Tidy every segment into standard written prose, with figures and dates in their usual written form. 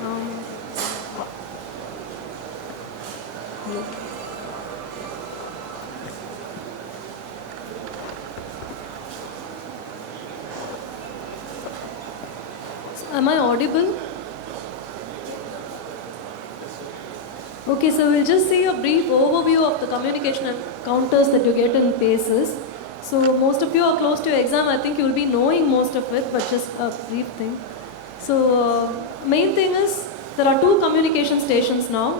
Um, Am I audible? Okay, so we'll just see a brief overview of the communication encounters that you get in PACES. So most of you are close to your exam. I think you'll be knowing most of it, but just a brief thing. So main thing is there are two communication stations now.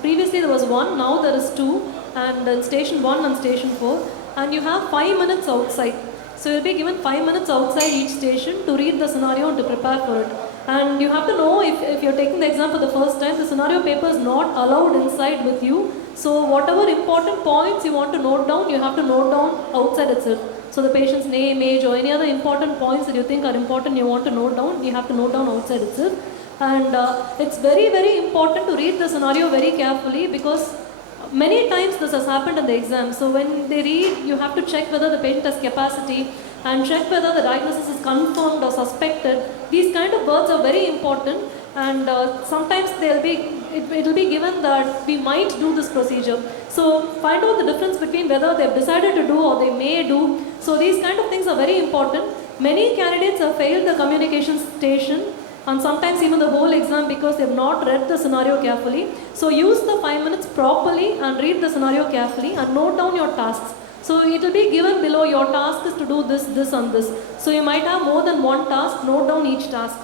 Previously there was one, now there is two, and then station 1 and station 4, and you have 5 minutes outside. So you'll be given 5 minutes outside each station to read the scenario and to prepare for it. And you have to know if you're taking the exam for the first time, the scenario paper is not allowed inside with you. So whatever important points you want to note down, you have to note down outside itself. So the patient's name, age, or any other important points that you think are important you want to note down, you have to note down outside itself. And it's very, very important to read the scenario very carefully, because many times this has happened in the exam. So when they read, you have to check whether the patient has capacity and check whether the diagnosis is confirmed or suspected. These kind of words are very important, and sometimes it will be given that we might do this procedure. So find out the difference between whether they have decided to do or they may do. So these kind of things are very important. Many candidates have failed the communication station and sometimes even the whole exam because they have not read the scenario carefully. So use the 5 minutes properly and read the scenario carefully and note down your tasks. So it will be given below, your task is to do this, this and this. So you might have more than one task, note down each task.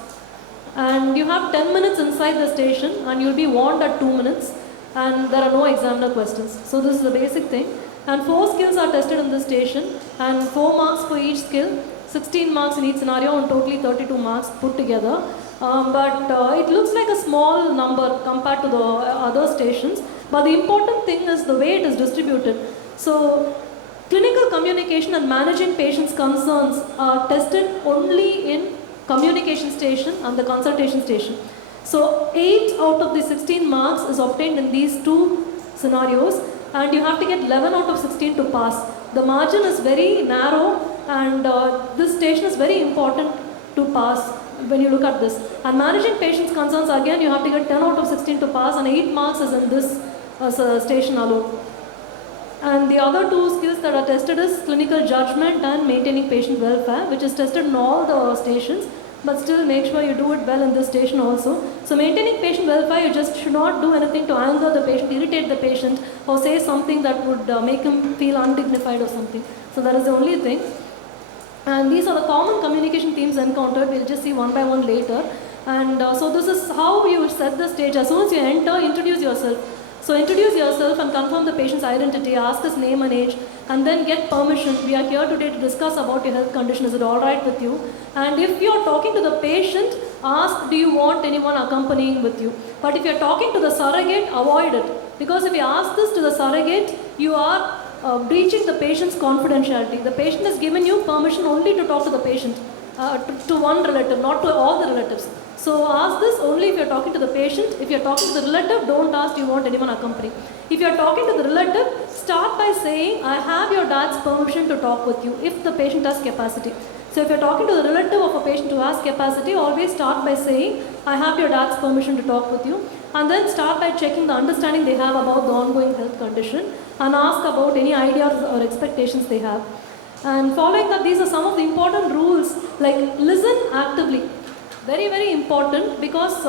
And you have 10 minutes inside the station and you will be warned at 2 minutes, and there are no examiner questions. So this is the basic thing. And 4 skills are tested in this station and 4 marks for each skill, 16 marks in each scenario, and totally 32 marks put together. But it looks like a small number compared to the other stations. But the important thing is the way it is distributed. So clinical communication and managing patients' concerns are tested only in communication station and the consultation station. So 8 out of the 16 marks is obtained in these two scenarios, and you have to get 11 out of 16 to pass. The margin is very narrow, and this station is very important to pass when you look at this. And managing patients' concerns, again you have to get 10 out of 16 to pass, and 8 marks is in this station alone. And the other two skills that are tested is clinical judgment and maintaining patient welfare, which is tested in all the stations, but still make sure you do it well in this station also. So maintaining patient welfare, you just should not do anything to anger the patient, irritate the patient, or say something that would make him feel undignified or something. So that is the only thing. And these are the common communication themes encountered. We'll just see one by one later. And so this is how you set the stage. As soon as you enter, introduce yourself. So introduce yourself and confirm the patient's identity, ask his name and age, and then get permission. We are here today to discuss about your health condition. Is it all right with you? And if you are talking to the patient, ask, do you want anyone accompanying with you? But if you are talking to the surrogate, avoid it. Because if you ask this to the surrogate, you are breaching the patient's confidentiality. The patient has given you permission only to talk to the patient, to one relative, not to all the relatives. So ask this only if you are talking to the patient. If you are talking to the relative, don't ask, do you want anyone accompanying? If you are talking to the relative, start by saying, I have your dad's permission to talk with you, if the patient has capacity. So if you are talking to the relative of a patient who has capacity, always start by saying, I have your dad's permission to talk with you. And then start by checking the understanding they have about the ongoing health condition, and ask about any ideas or expectations they have. And following that, these are some of the important rules, like listen actively. Very, very important, because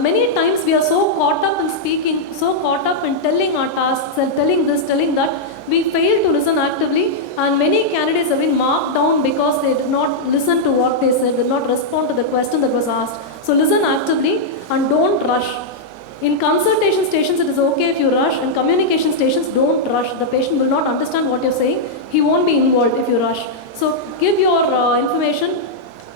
many times we are so caught up in speaking, so caught up in telling our tasks and telling this, telling that, we fail to listen actively, and many candidates have been marked down because they did not listen to what they said, did not respond to the question that was asked. So listen actively and don't rush. In consultation stations, it is okay if you rush. In communication stations, don't rush. The patient will not understand what you're saying. He won't be involved if you rush. So give your information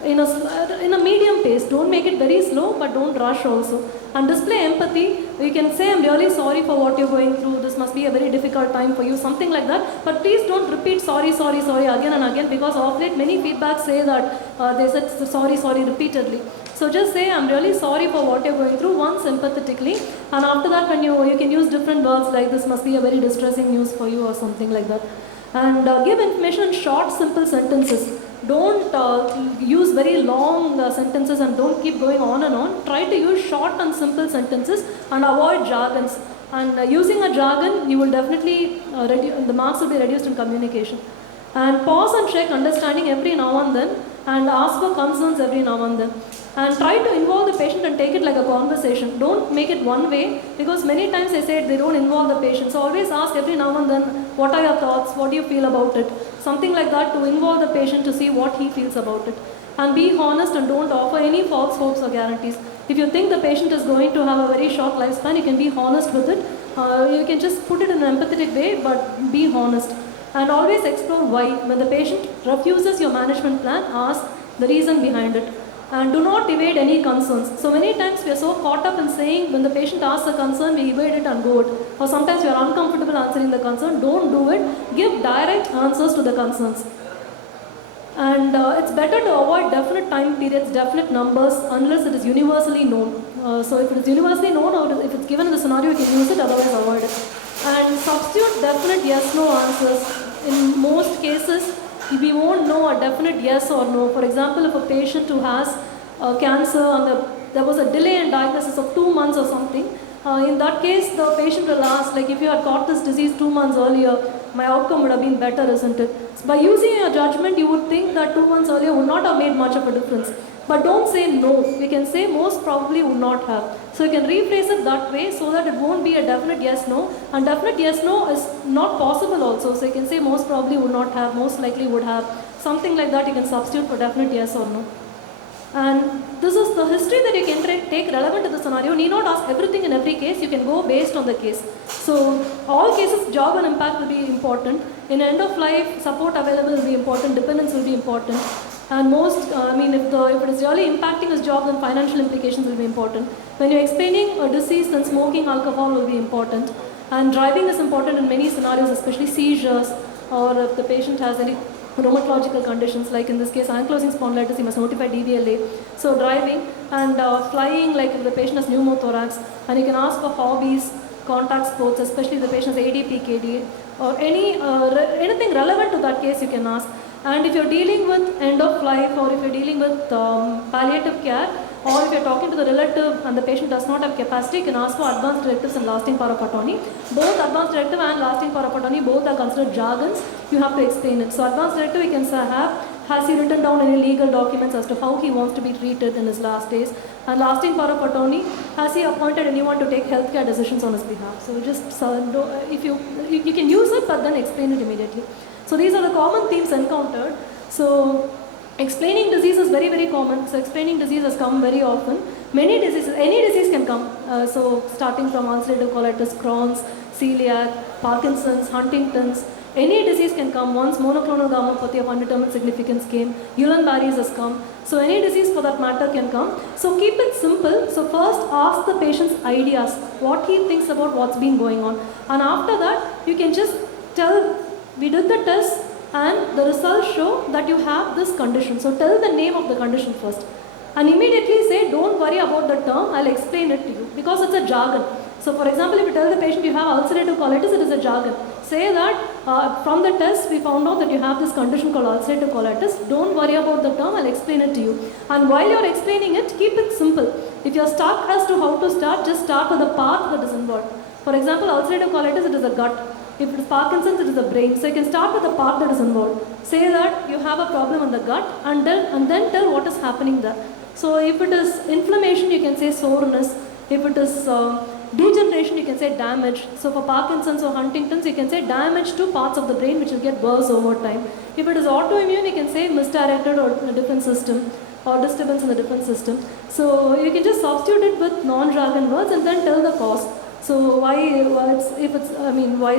in a medium pace. Don't make it very slow, but don't rush also. And display empathy. You can say, I'm really sorry for what you're going through. This must be a very difficult time for you, something like that. But please don't repeat sorry, sorry, sorry again and again, because of late many feedbacks say that they said sorry, sorry repeatedly. So just say, I'm really sorry for what you're going through once sympathetically, and after that when you can use different words like, this must be a very distressing news for you or something like that. And give information in short, simple sentences. don't use very long sentences and don't keep going on and on. Try to use short and simple sentences and avoid jargons. And using a jargon, you will definitely, the marks will be reduced in communication. And pause and check understanding every now and then, and ask for concerns every now and then. And try to involve the patient and take it like a conversation. Don't make it one way, because many times they say they don't involve the patient. So always ask every now and then, what are your thoughts, what do you feel about it? Something like that to involve the patient to see what he feels about it. And be honest and don't offer any false hopes or guarantees. If you think the patient is going to have a very short lifespan, you can be honest with it. You can just put it in an empathetic way, but be honest. And always explore why. When the patient refuses your management plan, ask the reason behind it. And do not evade any concerns. So many times we are so caught up in saying, when the patient asks a concern, we evade it and go it. Or sometimes we are uncomfortable answering the concern. Don't do it. Give direct answers to the concerns. And it's better to avoid definite time periods, definite numbers, unless it is universally known. So if it is universally known, or if it's given in the scenario, you can use it, otherwise avoid it. And substitute definite yes-no answers. In most cases, we won't know a definite yes or no. For example, if a patient who has cancer and there was a delay in diagnosis of 2 months or something, in that case, the patient will ask, like, if you had caught this disease 2 months earlier, my outcome would have been better, isn't it? So by using your judgment, you would think that 2 months earlier would not have made much of a difference. But don't say no. We can say most probably would not have. So you can rephrase it that way so that it won't be a definite yes-no. And definite yes-no is not possible also. So you can say most probably would not have, most likely would have. Something like that you can substitute for definite yes or no. And this is the history that you can take relevant to the scenario. You need not ask everything in every case. You can go based on the case. So all cases, job and impact will be important. In end of life, support available will be important. Dependence will be important. And most, if it is really impacting his job, then financial implications will be important. When you're explaining a disease, then smoking, alcohol will be important. And driving is important in many scenarios, especially seizures, or if the patient has any rheumatological conditions, like in this case ankylosing spondylitis, you must notify DVLA. So driving and flying, like if the patient has pneumothorax, and you can ask for hobbies, contact sports, especially if the patient has AD, PKD, or anything relevant to that case you can ask. And if you're dealing with end of life, or if you're dealing with palliative care, or if you're talking to the relative and the patient does not have capacity, you can ask for advanced directives and lasting power of attorney. Both advanced directive and lasting power of attorney, both are considered jargons. You have to explain it. So advanced directive, you can have, has he written down any legal documents as to how he wants to be treated in his last days? And lasting power of attorney, has he appointed anyone to take healthcare decisions on his behalf? So just, if you can use it, but then explain it immediately. So these are the common themes encountered. So explaining disease is very, very common. So explaining disease has come very often. Many diseases, any disease can come. So starting from ulcerative colitis, Crohn's, celiac, Parkinson's, Huntington's, any disease can come. Once monoclonal gammopathy of undetermined significance came, Guillain-Barré's has come. So any disease for that matter can come. So keep it simple. So first ask the patient's ideas, what he thinks about what's been going on. And after that, you can just tell, we did the test and the results show that you have this condition. So tell the name of the condition first. And immediately say, don't worry about the term, I'll explain it to you. Because it's a jargon. So for example, if you tell the patient you have ulcerative colitis, it is a jargon. Say that from the test, we found out that you have this condition called ulcerative colitis. Don't worry about the term, I'll explain it to you. And while you're explaining it, keep it simple. If you're stuck as to how to start, just start with the part that is involved. For example, ulcerative colitis, it is a gut. If it is Parkinson's, it is the brain. So you can start with the part that is involved. Say that you have a problem in the gut and then tell what is happening there. So if it is inflammation, you can say soreness. If it is degeneration, you can say damage. So for Parkinson's or Huntington's, you can say damage to parts of the brain which will get worse over time. If it is autoimmune, you can say misdirected or in a different system, or disturbance in the different system. So you can just substitute it with non-jargon words and then tell the cause. So why?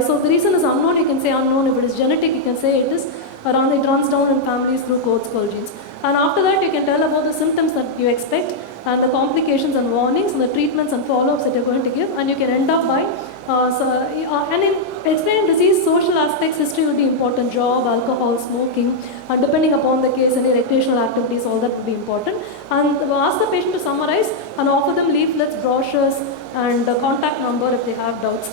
So the reason is unknown, you can say unknown. If it is genetic, you can say it runs down in families through codes called genes. And after that, you can tell about the symptoms that you expect and the complications and warnings and the treatments and follow-ups that you're going to give. And you can end up by, and in explaining disease, social aspects, history will be important, job, alcohol, smoking, and depending upon the case, any recreational activities, all that will be important. And ask the patient to summarize and offer them leaflets, brochures, and a contact number if they have doubts.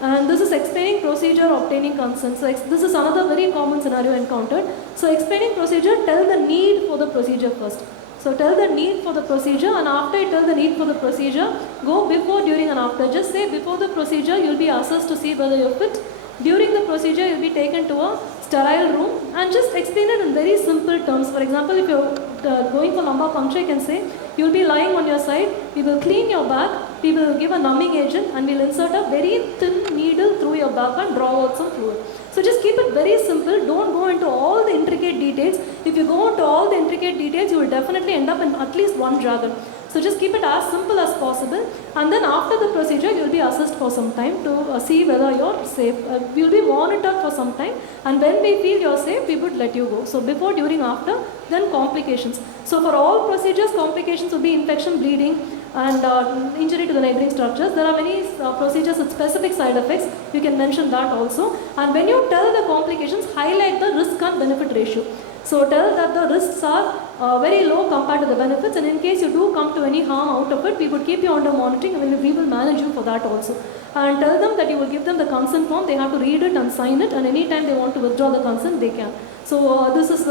And this is explaining procedure, obtaining consent. So this is another very common scenario encountered. So explaining procedure, tell the need for the procedure first. So tell the need for the procedure, and after you tell the need for the procedure, go before, during and after. Just say before the procedure you'll be assessed to see whether you're fit. During the procedure you'll be taken to a sterile room, and just explain it in very simple terms. For example, if you're going for lumbar puncture, you can say you'll be lying on your side, we will clean your back, we will give a numbing agent, and we'll insert a very thin needle through your back and draw out some fluid. So just keep it very simple, don't go into all the intricate details. If you go into all the intricate details, you will definitely end up in at least one jargon. So just keep it as simple as possible, and then after the procedure you will be assessed for some time to see whether you're safe. You will be monitored for some time, and when we feel you're safe, we would let you go. So before, during, after, then complications. So for all procedures, complications will be infection, bleeding, and injury to the neighboring structures. There are many procedures with specific side effects. You can mention that also. And when you tell the complications, highlight the risk and benefit ratio. So tell that the risks are very low compared to the benefits, and in case you do come to any harm out of it, we would keep you under monitoring, and we will manage you for that also. And tell them that you will give them the consent form, they have to read it and sign it, and anytime they want to withdraw the consent, they can. So this is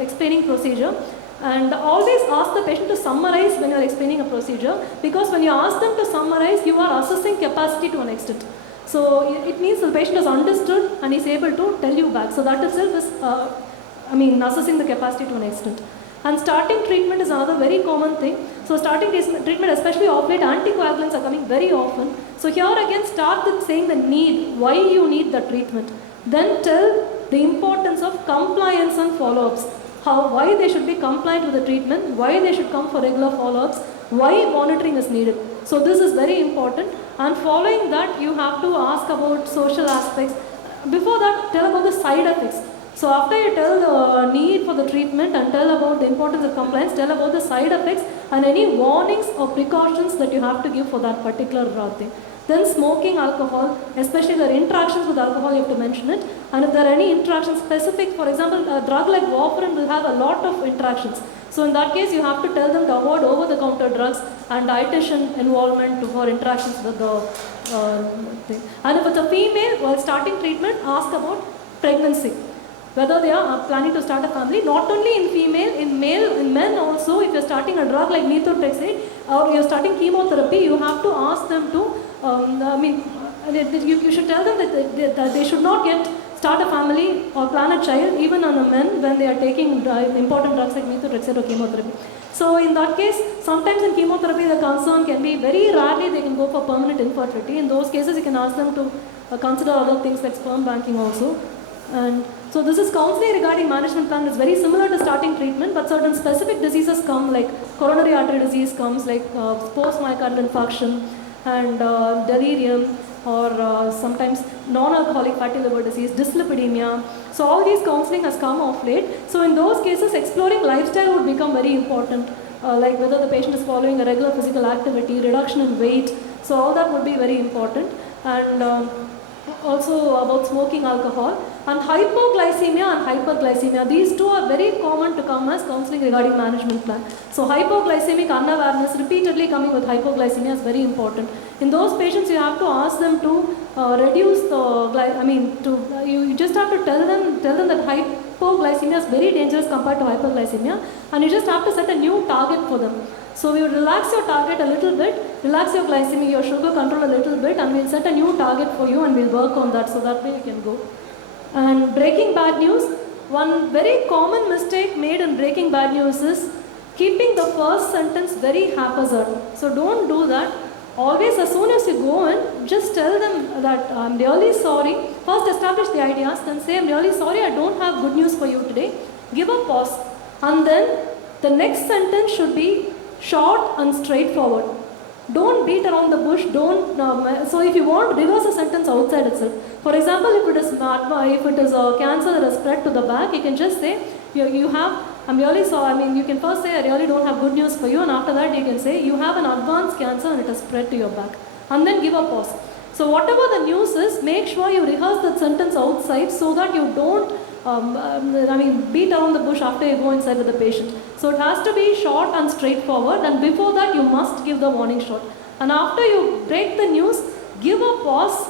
explaining procedure. And always ask the patient to summarize when you are explaining a procedure, because when you ask them to summarize, you are assessing capacity to an extent. So it means the patient has understood and is able to tell you back. So that itself is assessing the capacity to an extent. And starting treatment is another very common thing. So starting treatment, especially of late, anticoagulants are coming very often. So here again, start with saying the need, why you need the treatment. Then tell the importance of compliance and follow-ups. Why they should be compliant with the treatment, why they should come for regular follow-ups, why monitoring is needed. So this is very important. And following that, you have to ask about social aspects. Before that, tell about the side effects. So after you tell the need for the treatment and tell about the importance of compliance, tell about the side effects and any warnings or precautions that you have to give for that particular thing. Then smoking, alcohol, especially their interactions with alcohol, you have to mention it. And if there are any interactions specific, for example, a drug like warfarin will have a lot of interactions. So in that case, you have to tell them to avoid over-the-counter drugs and dietitian involvement for interactions with the thing. And if it's a female, while starting treatment, ask about pregnancy. Whether they are planning to start a family, not only in female, in male, in men also. If you're starting a drug like methotrexate or you're starting chemotherapy, you have to ask them to, you should tell them that they should not start a family or plan a child even on a men when they are taking important drugs like methotrexate or chemotherapy. So in that case, sometimes in chemotherapy the concern can be very rarely they can go for permanent infertility. In those cases, you can ask them to consider other things like sperm banking also. And so this is counseling regarding management plan. It's very similar to starting treatment, but certain specific diseases come, like coronary artery disease comes, like post myocardial infarction and delirium, or sometimes non-alcoholic fatty liver disease, dyslipidemia. So all these counseling has come of late. So in those cases, exploring lifestyle would become very important, like whether the patient is following a regular physical activity, reduction in weight. So all that would be very important. And also about smoking, alcohol, and hypoglycemia and hyperglycemia. These two are very common to come as counseling regarding management plan. So hypoglycemic unawareness, repeatedly coming with hypoglycemia, is very important. In those patients, you have to ask them to reduce the, you just have to tell them that hypoglycemia is very dangerous compared to hyperglycemia, and you just have to set a new target for them. So you relax your target a little bit, relax your glycemic, your sugar control a little bit, and we'll set a new target for you and we'll work on that, so that way you can go. And breaking bad news, one very common mistake made in breaking bad news is keeping the first sentence very haphazard. So don't do that. Always, as soon as you go in, just tell them that I'm really sorry. First establish the ideas, then say I'm really sorry, I don't have good news for you today. Give a pause, and then the next sentence should be short and straightforward. Don't beat around the bush. So if you want, reverse a sentence outside itself. For example, if it is a cancer that has spread to the back, you can just say, I'm really sorry. You can first say, I really don't have good news for you, and after that you can say, you have an advanced cancer and it has spread to your back. And then give a pause. So whatever the news is, make sure you rehearse that sentence outside so that you don't beat around the bush after you go inside with the patient. So it has to be short and straightforward, and before that you must give the warning shot. And after you break the news, give a pause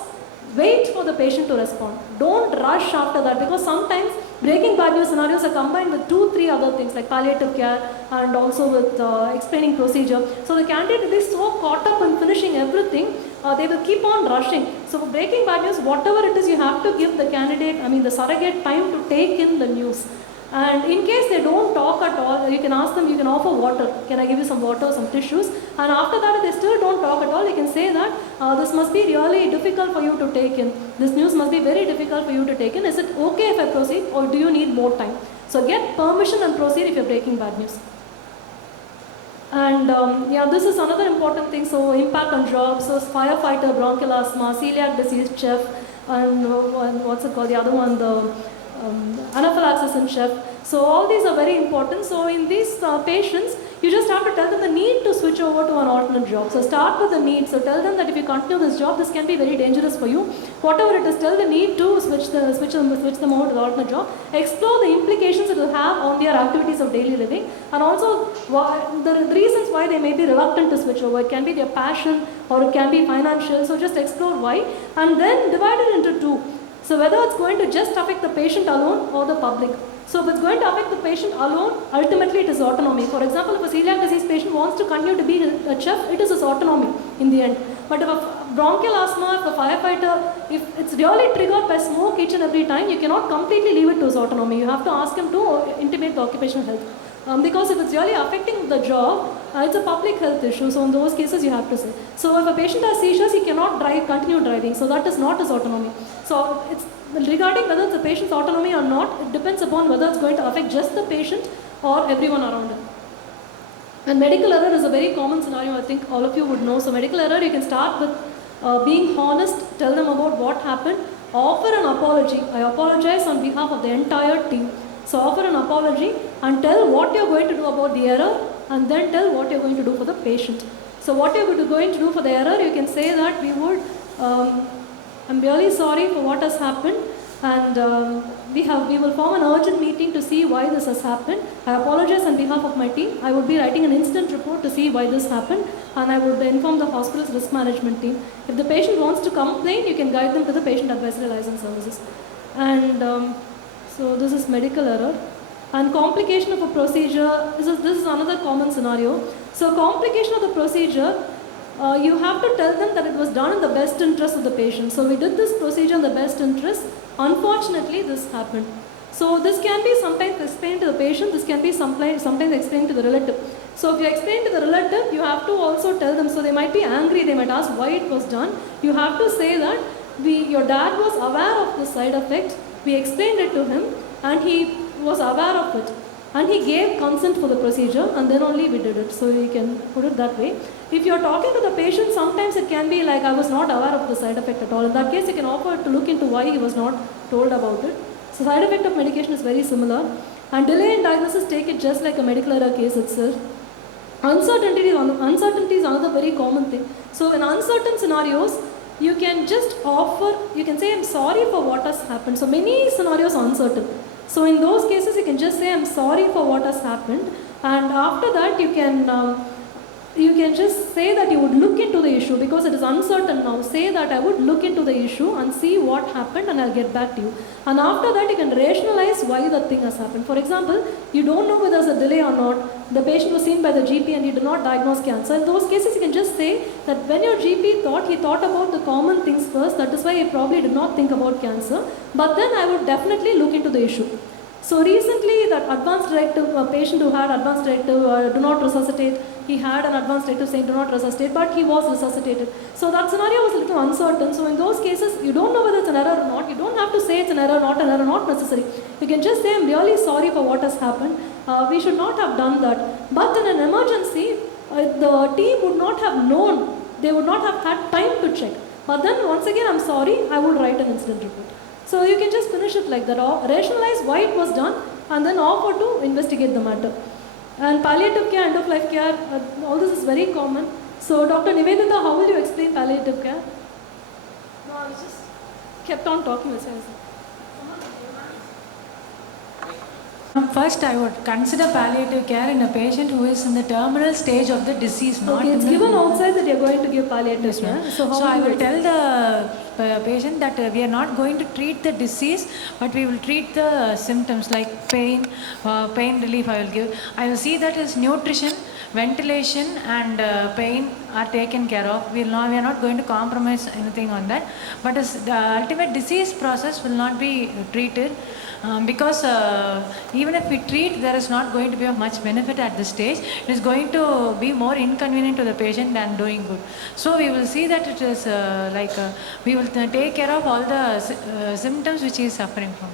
Wait for the patient to respond. Don't rush after that, because sometimes breaking bad news scenarios are combined with 2-3 other things like palliative care and also with explaining procedure. So the candidate is so caught up in finishing everything, they will keep on rushing. So for breaking bad news, whatever it is, you have to give the candidate, the surrogate, time to take in the news. And in case they don't talk at all, you can ask them, you can offer water. Can I give you some water, some tissues? And after that, if they still don't talk at all, you can say that this must be really difficult for you to take in. This news must be very difficult for you to take in. Is it okay if I proceed, or do you need more time? So get permission and proceed if you're breaking bad news. And this is another important thing. So impact on jobs, so firefighter, bronchial asthma, celiac disease, chef, and what's it called, the other one, the anaphylaxis in chef. So all these are very important. So in these patients, you just have to tell them the need to switch over to an alternate job. So start with the need. So tell them that if you continue this job, this can be very dangerous for you. Whatever it is, tell the need to switch them over to the alternate job. Explore the implications it will have on their activities of daily living, and also the reasons why they may be reluctant to switch over. It can be their passion, or it can be financial. So just explore why, and then divide it into two. So whether it's going to just affect the patient alone or the public. So if it's going to affect the patient alone, ultimately it is autonomy. For example, if a celiac disease patient wants to continue to be a chef, it is his autonomy in the end. But if a bronchial asthma, if a firefighter, if it's really triggered by smoke each and every time, you cannot completely leave it to his autonomy. You have to ask him to intimate the occupational health. Because if it's really affecting the job, it's a public health issue. So in those cases, you have to say. So if a patient has seizures, he cannot continue driving. So that is not his autonomy. So it's regarding whether it's a patient's autonomy or not, it depends upon whether it's going to affect just the patient or everyone around him. And medical error is a very common scenario, I think all of you would know. So medical error, you can start with being honest, tell them about what happened, offer an apology. I apologize on behalf of the entire team. So offer an apology and tell what you're going to do about the error, and then tell what you're going to do for the patient. So what you're going to do for the error, you can say that I'm really sorry for what has happened, and we will form an urgent meeting to see why this has happened. I apologize on behalf of my team. I would be writing an incident report to see why this happened, and I would inform the hospital's risk management team. If the patient wants to complain, you can guide them to the patient advisory license services. And so this is medical error. And complication of a procedure, this is another common scenario. So complication of the procedure, you have to tell them that it was done in the best interest of the patient. So we did this procedure in the best interest. Unfortunately, this happened. So this can be sometimes explained to the patient, this can be sometimes explained to the relative. So if you explain to the relative, you have to also tell them. So they might be angry, they might ask why it was done. You have to say that your dad was aware of the side effect. We explained it to him, and he was aware of it, and he gave consent for the procedure, and then only we did it. So you can put it that way. If you are talking to the patient, sometimes it can be like, I was not aware of the side effect at all. In that case, you can offer to look into why he was not told about it. So side effect of medication is very similar. And delay in diagnosis, take it just like a medical error case itself. Uncertainty is another very common thing. So in uncertain scenarios, you can just you can say, I'm sorry for what has happened. So many scenarios are uncertain. So in those cases, you can just say, I'm sorry for what has happened. And after that, you can just say that you would look into the issue, because it is uncertain now. Say that I would look into the issue and see what happened, and I'll get back to you. And after that, you can rationalize why that thing has happened. For example, you don't know whether there's a delay or not. The patient was seen by the GP and he did not diagnose cancer. In those cases, you can just say that when your GP he thought about the common things first. That is why he probably did not think about cancer. But then I would definitely look into the issue. So recently, that advanced directive, a patient who had advanced directive, do not resuscitate, he had an advanced directive saying do not resuscitate, but he was resuscitated. So that scenario was a little uncertain. So in those cases, you don't know whether it's an error or not. You don't have to say it's an error, not necessary. You can just say, I'm really sorry for what has happened. We should not have done that. But in an emergency, the team would not have known. They would not have had time to check. But then once again, I'm sorry, I would write an incident report. So you can just finish it like that, or rationalize why it was done, and then offer to investigate the matter. And palliative care, end of life care, all this is very common. So Dr. Nivedita, how will you explain palliative care? No, I was just kept on talking. First, I would consider palliative care in a patient who is in the terminal stage of the disease. Okay, it's given outside that you're going to give palliative care. So I will tell the patient that we are not going to treat the disease, but we will treat the symptoms like pain, pain relief I will give. I will see that his nutrition, ventilation and pain are taken care of. We are not going to compromise anything on that. But the ultimate disease process will not be treated. Because even if we treat, there is not going to be of much benefit at this stage. It is going to be more inconvenient to the patient than doing good. So we will see that it is we will take care of all the symptoms which he is suffering from.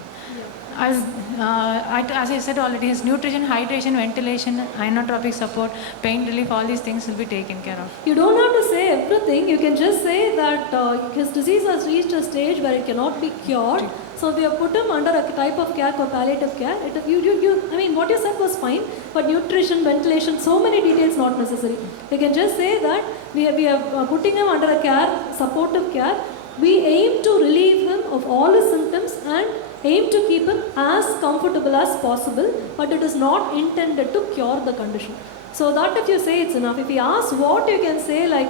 As I said already, his nutrition, hydration, ventilation, inotropic support, pain relief, all these things will be taken care of. You don't have to say everything. You can just say that his disease has reached a stage where it cannot be cured. So we have put him under a type of care called palliative care. I mean, what you said was fine, but nutrition, ventilation, so many details not necessary. You can just say that we are putting him under a care, supportive care. We aim to relieve him of all his symptoms and aim to keep him as comfortable as possible, but it is not intended to cure the condition. So that if you say it's enough. If he asks what, you can say like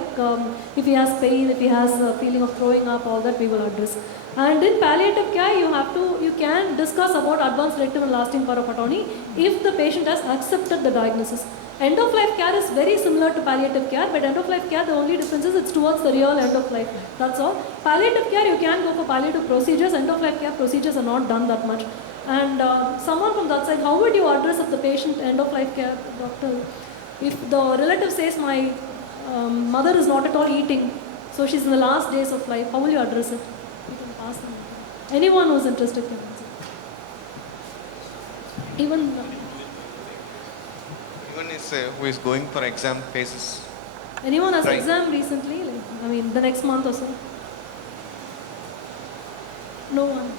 if he has pain, if he has a feeling of throwing up, all that we will address. And in palliative care, you can discuss about advanced selective and lasting power of autonomy if the patient has accepted the diagnosis. End of life care is very similar to palliative care, but end of life care, the only difference is it's towards the real end of life. That's all. Palliative care, you can go for palliative procedures. End of life care procedures are not done that much. And someone from that side, how would you address if the patient end of life care doctor? If the relative says my mother is not at all eating, so she's in the last days of life, how will you address it? You can pass them. Anyone who's interested can answer. Even who is going for exam phases. Anyone has exam recently? The next month or so? No one.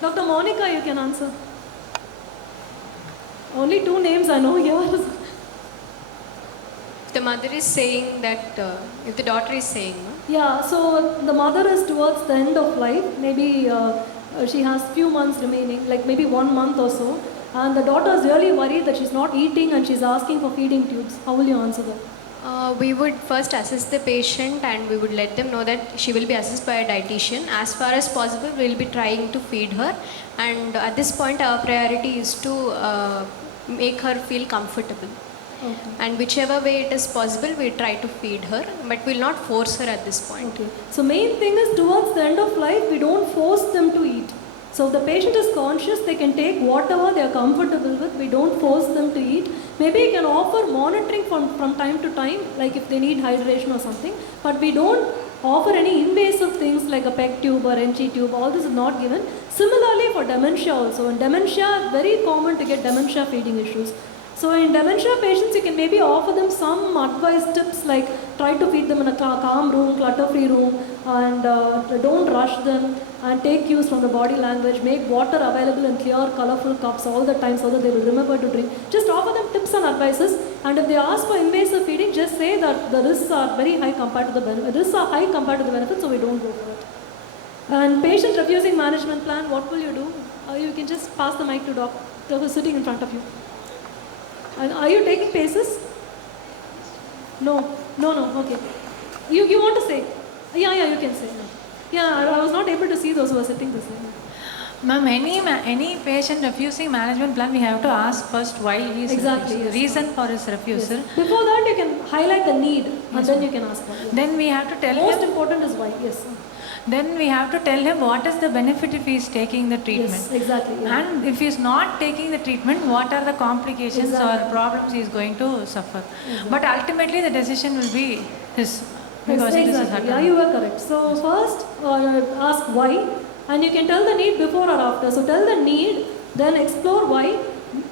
Dr. Monica, you can answer. Only 2 names I know here. The mother is saying that, if the daughter is saying, no? Yeah, so the mother is towards the end of life. Maybe she has few months remaining, like maybe 1 month or so. And the daughter is really worried that she's not eating and she's asking for feeding tubes. How will you answer that? We would first assess the patient and we would let them know that she will be assessed by a dietitian. As far as possible, we will be trying to feed her. And at this point, our priority is to make her feel comfortable. Okay. And whichever way it is possible, we try to feed her, but we will not force her at this point. Okay. So main thing is towards the end of life, we don't force them to eat. So if the patient is conscious, they can take whatever they are comfortable with. We don't force them to eat. Maybe you can offer monitoring from time to time, like if they need hydration or something. But we don't offer any invasive things like a PEG tube or NG tube. All this is not given. Similarly for dementia also. In dementia, very common to get dementia feeding issues. So in dementia patients, you can maybe offer them some advice tips like try to feed them in a calm room, clutter-free room, and don't rush them, and take cues from the body language, make water available in clear, colorful cups all the time so that they will remember to drink. Just offer them tips and advices, and if they ask for invasive feeding, just say that the risks are very high compared to the benefits. Risks are high compared to the benefits, so we don't go for it. And patient refusing management plan, what will you do? You can just pass the mic to doctor who's sitting in front of you. And are you taking paces? No, okay. You want to say? Yeah, you can say. Yeah, I was not able to see those who are sitting this way. Ma'am, any patient refusing management plan, we have to ask first why he is refusing, reason for his refusal. Yes. Before that, you can highlight the need, and then you can ask for it. Then we have to tell him. Most important is why, yes. Then we have to tell him what is the benefit if he is taking the treatment. Yes, exactly. Yeah. And if he is not taking the treatment, what are the complications or problems he is going to suffer. Exactly. But ultimately the decision will be his. Because yes, exactly. Yeah, you were correct. So first ask why, and you can tell the need before or after. So tell the need, then explore why.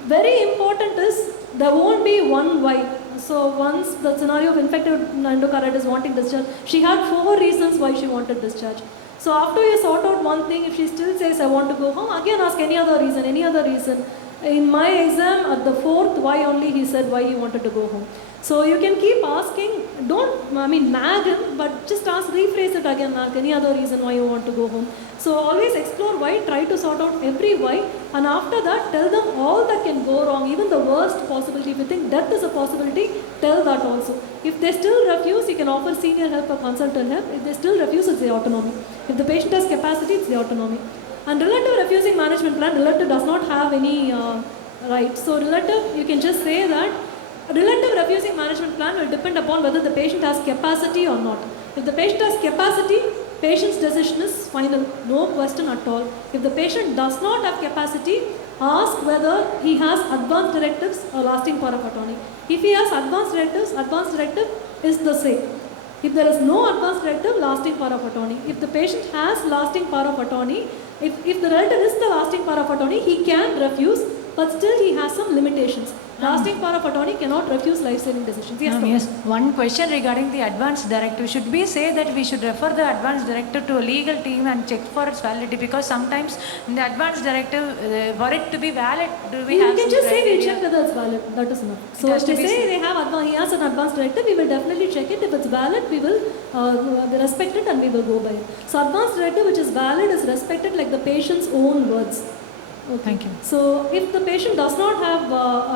Very important is there won't be one why. So once the scenario of infected endocarditis wanting discharge, she had 4 reasons why she wanted discharge. So after you sort out one thing, if she still says I want to go home, again ask any other reason. In my exam, at the 4th why only he said why he wanted to go home. So you can keep asking, don't nag him, but just rephrase it again, any other reason why you want to go home. So always explore why, try to sort out every why. And after that, tell them all that can go wrong, even the worst possibility. If you think death is a possibility, tell that also. If they still refuse, you can offer senior help or consultant help. If they still refuse, it's the autonomy. If the patient has capacity, it's the autonomy. And relative refusing management plan, relative does not have any right. So relative, you can just say that relative refusing management plan will depend upon whether the patient has capacity or not. If the patient has capacity, patient's decision is final, no question at all. If the patient does not have capacity, ask whether he has advance directives or lasting power of attorney. If he has advance directive is the same. If there is no advance directive, lasting power of attorney. If the patient has lasting power of attorney, if the relative is the lasting power of attorney, he can refuse, but still he has some limitations. Lasting power of attorney cannot refuse life-saving decisions. Yes, Yes. One question regarding the advance directive. Should we say that we should refer the advance directive to a legal team and check for its validity? Because sometimes in the advance directive, for it to be valid, do we have You can just say criteria? we check whether it's valid. That is enough. It So has if to they be say said. he has an advance directive, we will definitely check it. If it's valid, we will respect it and we will go by it. So advance directive which is valid is respected like the patient's own words. Okay. Thank you. So if the patient does not have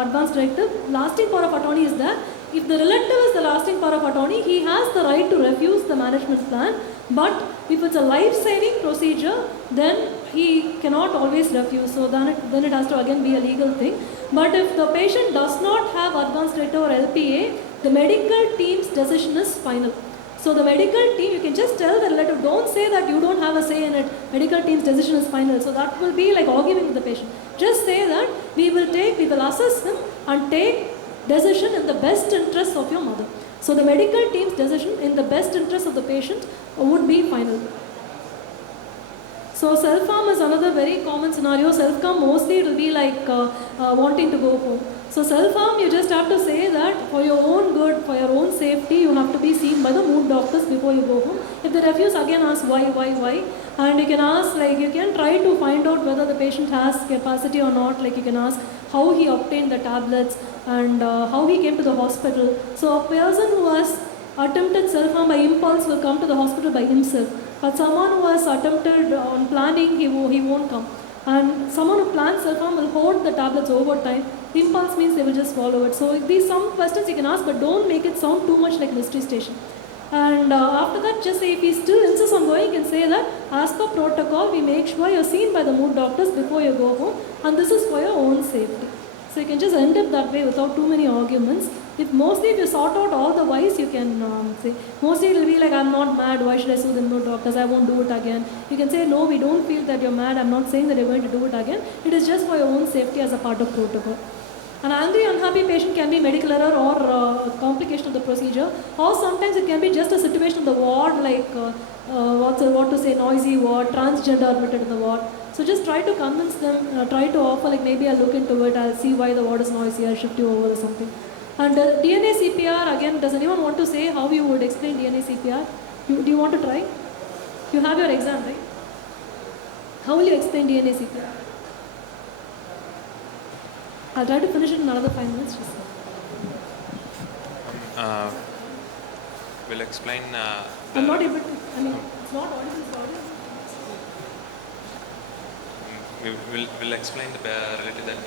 advance directive, lasting power of attorney is there. If the relative is the lasting power of attorney, he has the right to refuse the management plan. But if it's a life-saving procedure, then he cannot always refuse. So then it has to again be a legal thing. But if the patient does not have advance directive or LPA, the medical team's decision is final. So the medical team, you can just tell the relative, don't say that you don't have a say in it. Medical team's decision is final. So that will be like arguing with the patient. Just say that we will assess him and take decision in the best interest of your mother. So the medical team's decision in the best interest of the patient would be final. So self-harm is another very common scenario. Self-harm mostly it will be like wanting to go home. So self-harm, you just have to say that for your own good, for your own safety, you have to be seen by the mood doctors before you go home. If they refuse, again ask why. And you can ask, like you can try to find out whether the patient has capacity or not. Like you can ask how he obtained the tablets and how he came to the hospital. So a person who has attempted self-harm by impulse will come to the hospital by himself. But someone who has attempted on planning, he won't come. And someone who plans self-harm will hoard the tablets over time. Impulse means they will just follow it. So these some questions you can ask, but don't make it sound too much like mystery station. And after that, just say if he still insists on going, you can say that as per protocol, we make sure you're seen by the mood doctors before you go home, and this is for your own safety. So you can just end it that way without too many arguments. If you sort out all the whys, you can say, mostly it will be like, I'm not mad, why should I sue the mood doctors, I won't do it again. You can say, no, we don't feel that you're mad, I'm not saying that you're going to do it again. It is just for your own safety as a part of protocol. An angry, unhappy patient can be medical error or complication of the procedure, or sometimes it can be just a situation in the ward, like noisy ward, transgender admitted in the ward. So just try to convince them, try to offer like maybe I'll look into it, I'll see why the ward is noisy, I'll shift you over or something. And DNA CPR, again, does anyone want to say how you would explain DNA CPR? Do you want to try? You have your exam, right? How will you explain DNA CPR? I'll try to finish it in another 5 minutes. We'll explain. I'm not able to, it's not audible, it's audible. We'll explain the relative that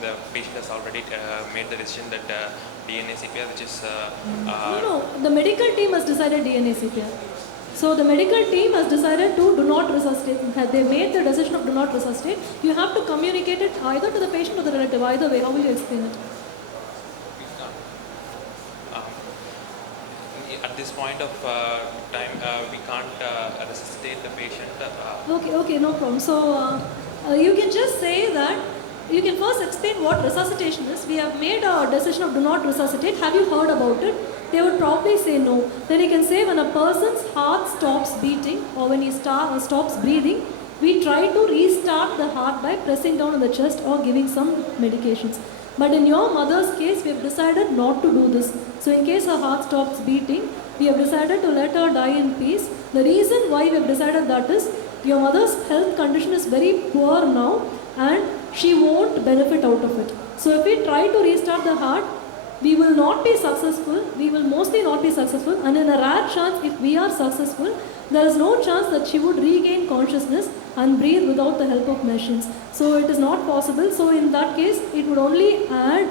the patient has already made the decision that DNA CPR, which is No, the medical team has decided DNA CPR. So the medical team has decided to do not resuscitate. They made the decision of do not resuscitate. You have to communicate it either to the patient or the relative. Either way, how will you explain it? At this point of time, we can't resuscitate the patient. Okay, no problem. So you can just say that, you can first explain what resuscitation is. We have made a decision of do not resuscitate. Have you heard about it? They would probably say no. Then you can say when a person's heart stops beating or when he stops breathing, we try to restart the heart by pressing down on the chest or giving some medications. But in your mother's case, we have decided not to do this. So in case her heart stops beating, we have decided to let her die in peace. The reason why we have decided that is, your mother's health condition is very poor now and she won't benefit out of it. So if we try to restart the heart, we will not be successful, we will mostly not be successful, and in a rare chance if we are successful, there is no chance that she would regain consciousness, and breathe without the help of machines. So it is not possible. So in that case, it would only add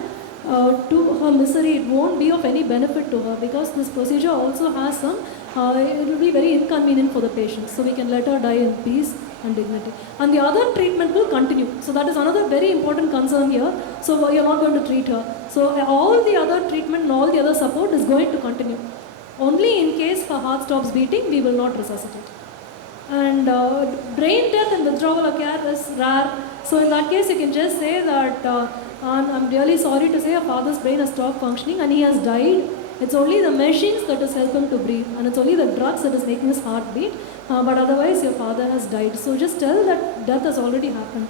to her misery. It won't be of any benefit to her, because this procedure also has some, it will be very inconvenient for the patient. So we can let her die in peace and dignity. And the other treatment will continue. So that is another very important concern here. So we are not going to treat her. So all the other treatment and all the other support is going to continue. Only in case her heart stops beating, we will not resuscitate. And brain death and withdrawal of care is rare. So in that case, you can just say that I'm really sorry to say your father's brain has stopped functioning and he has died. It's only the machines that has helped him to breathe, and it's only the drugs that is making his heart beat. But otherwise, your father has died. So just tell that death has already happened,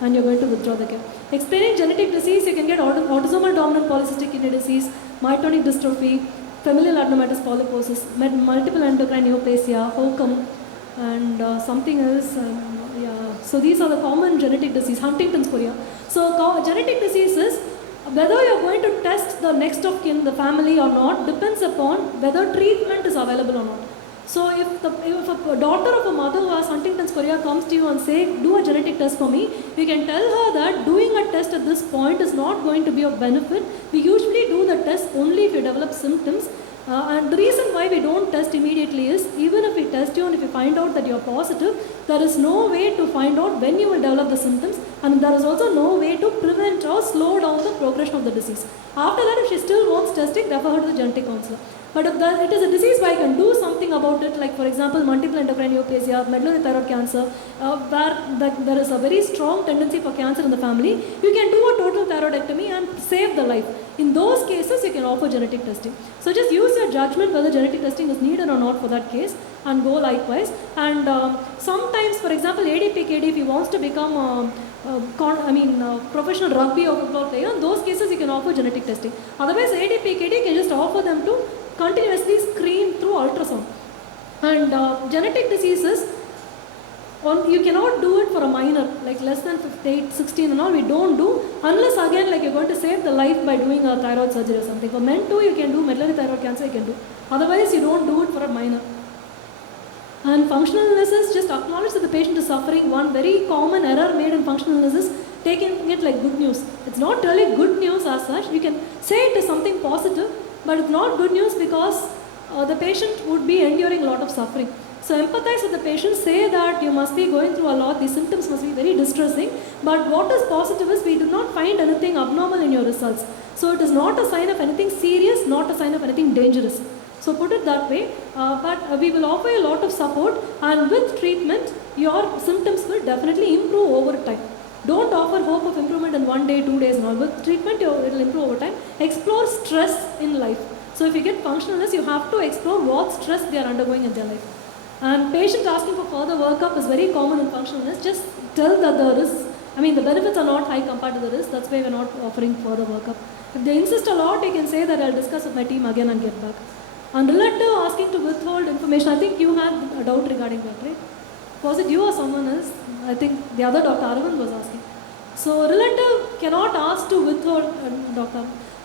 and you're going to withdraw the care. Explaining genetic disease, you can get autosomal dominant polycystic kidney disease, myotonic dystrophy, familial adenomatous polyposis, multiple endocrine neoplasia, HOCM, and something else. Yeah. So these are the common genetic disease, Huntington's chorea. So genetic diseases, whether you're going to test the next of kin, the family or not, depends upon whether treatment is available or not. So if a daughter of a mother who has Huntington's chorea comes to you and say, do a genetic test for me, we can tell her that doing a test at this point is not going to be of benefit. We usually do the test only if you develop symptoms. And the reason why we don't test immediately is, even if we test you and if we find out that you are positive, there is no way to find out when you will develop the symptoms, and there is also no way to prevent or slow down the progression of the disease. After that, if she still wants testing, refer her to the genetic counselor. But if it is a disease where I can do something about it, like for example multiple endocrine neoplasia, medullary thyroid cancer, where there is a very strong tendency for cancer in the family, you can do a total thyroidectomy and save the life. In those cases, you can offer genetic testing. So just use your judgment whether genetic testing is needed or not for that case, and go likewise. And sometimes, for example, ADP KD, if he wants to become professional rugby or football player, in those cases you can offer genetic testing. Otherwise, ADP KD can just offer them to continuously screen through ultrasound. And genetic diseases, you cannot do it for a minor, like less than 58, 16 and all, we don't do, unless again like you're going to save the life by doing a thyroid surgery or something. For men too, you can do medullary thyroid cancer, you can do. Otherwise, you don't do it for a minor. And functional illnesses, just acknowledge that the patient is suffering. One very common error made in functional illnesses, taking it like good news. It's not really good news as such. You can say it is something positive, but it's not good news because the patient would be enduring a lot of suffering. So empathize with the patient, say that you must be going through a lot, these symptoms must be very distressing, but what is positive is we do not find anything abnormal in your results. So it is not a sign of anything serious, not a sign of anything dangerous. So put it that way, but we will offer you a lot of support, and with treatment, your symptoms will definitely improve over time. Don't offer hope of improvement in 1 day, 2 days and all. With treatment, it will improve over time. Explore stress in life. So if you get functionalness, you have to explore what stress they are undergoing in their life. And patients asking for further workup is very common in functionalness. Just tell that the risks, the benefits are not high compared to the risks. That's why we're not offering further workup. If they insist a lot, you can say that I'll discuss with my team again and get back. And relative asking to withhold information, I think you had a doubt regarding that, right? Was it you or someone else? I think the other Dr. Arvind was asking. So relative cannot ask to withhold,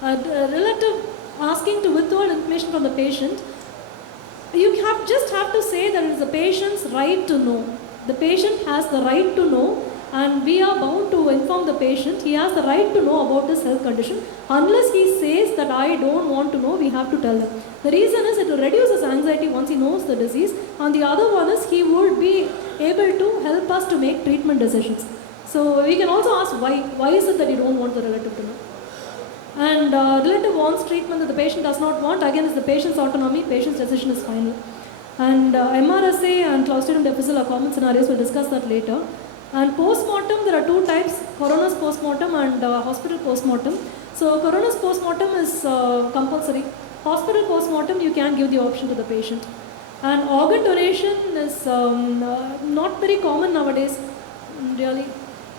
relative asking to withhold information from the patient, you just have to say that it is the patient's right to know. The patient has the right to know, and we are bound to inform the patient. He has the right to know about his health condition. Unless he says that I don't want to know, we have to tell him. The reason is it will reduce his anxiety once he knows the disease, and the other one is he would be able to help us to make treatment decisions. So we can also ask why. Why is it that you don't want the relative to know? And relative wants treatment that the patient does not want. Again, it's the patient's autonomy. Patient's decision is final. And MRSA and Clostridium difficile are common scenarios. We'll discuss that later. And post-mortem, there are two types, coroner's post-mortem and hospital post-mortem. So coroner's post-mortem is compulsory. Hospital post-mortem, you can give the option to the patient. And organ donation is not very common nowadays, really.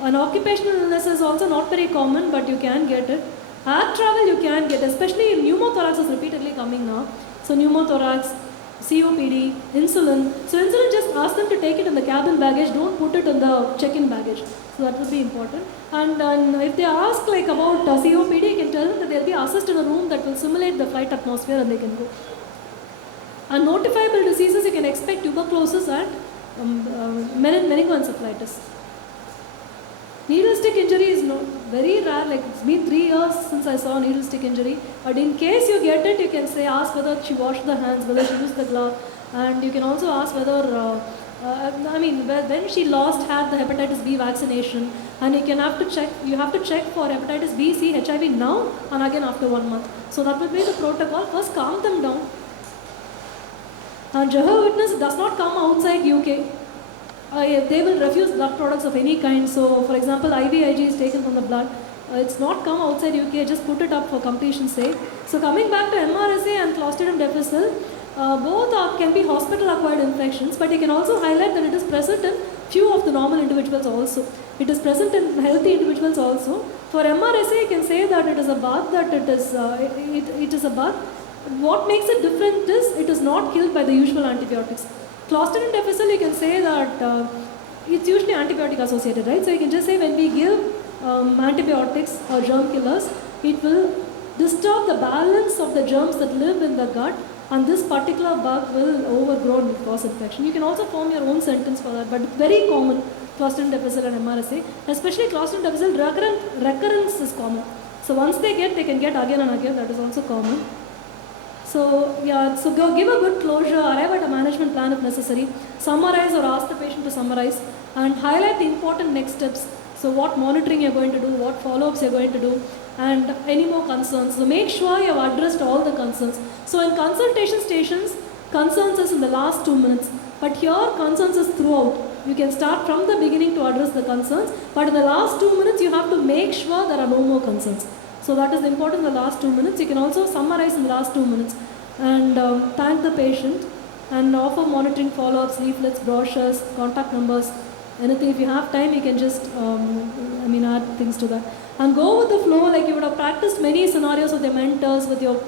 And occupational illness is also not very common, but you can get it. Air travel you can get, especially pneumothorax is repeatedly coming now. So pneumothorax, COPD, insulin. So insulin, just ask them to take it in the cabin baggage, don't put it in the check-in baggage. So that will be important. And if they ask about COPD, you can tell them that they will be assessed in a room that will simulate the flight atmosphere and they can go. And notifiable diseases, you can expect tuberculosis and meningoencephalitis. Needle stick injury is very rare, like it's been 3 years since I saw needle stick injury. But in case you get it, you can say, ask whether she washed the hands, whether she used the glove, and you can also ask whether, when she last had the hepatitis B vaccination, and you have to check for hepatitis B, C, HIV now and again after 1 month. So that will be the protocol. First calm them down. And Jehovah's Witness does not come outside UK. They will refuse blood products of any kind. So, for example, IVIG is taken from the blood. It's not come outside UK, just put it up for completion's sake. So, coming back to MRSA and Clostridium difficile, both can be hospital-acquired infections, but you can also highlight that it is present in few of the normal individuals also. It is present in healthy individuals also. For MRSA, you can say that it is a bug, that it is a bug. What makes it different is it is not killed by the usual antibiotics. Clostridium difficile, you can say that it's usually antibiotic associated, right? So you can just say when we give antibiotics or germ killers, it will disturb the balance of the germs that live in the gut, and this particular bug will overgrow and cause infection. You can also form your own sentence for that, but it's very common, Clostridium difficile and MRSA. Especially Clostridium difficile, recurrence is common. So once they can get again and again, that is also common. So go give a good closure, arrive at a management plan if necessary, summarize or ask the patient to summarize, and highlight the important next steps. So what monitoring you're going to do, what follow-ups you're going to do, and any more concerns. So make sure you have addressed all the concerns. So in consultation stations, concerns is in the last 2 minutes, but here concerns is throughout. You can start from the beginning to address the concerns, but in the last 2 minutes you have to make sure there are no more concerns. So that is important in the last 2 minutes. You can also summarize in the last 2 minutes and thank the patient and offer monitoring follow-ups, leaflets, brochures, contact numbers, anything. If you have time, you can just add things to that. And go with the flow, like you would have practiced many scenarios with your mentors, with your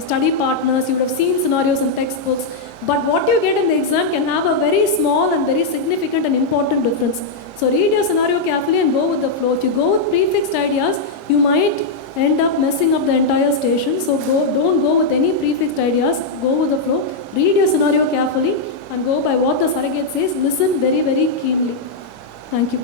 study partners, you would have seen scenarios in textbooks. But what you get in the exam can have a very small and very significant and important difference. So read your scenario carefully and go with the flow. If you go with prefixed ideas, you might end up messing up the entire station. So don't go with any prefixed ideas, go with the flow. Read your scenario carefully and go by what the surrogate says. Listen very, very keenly. Thank you.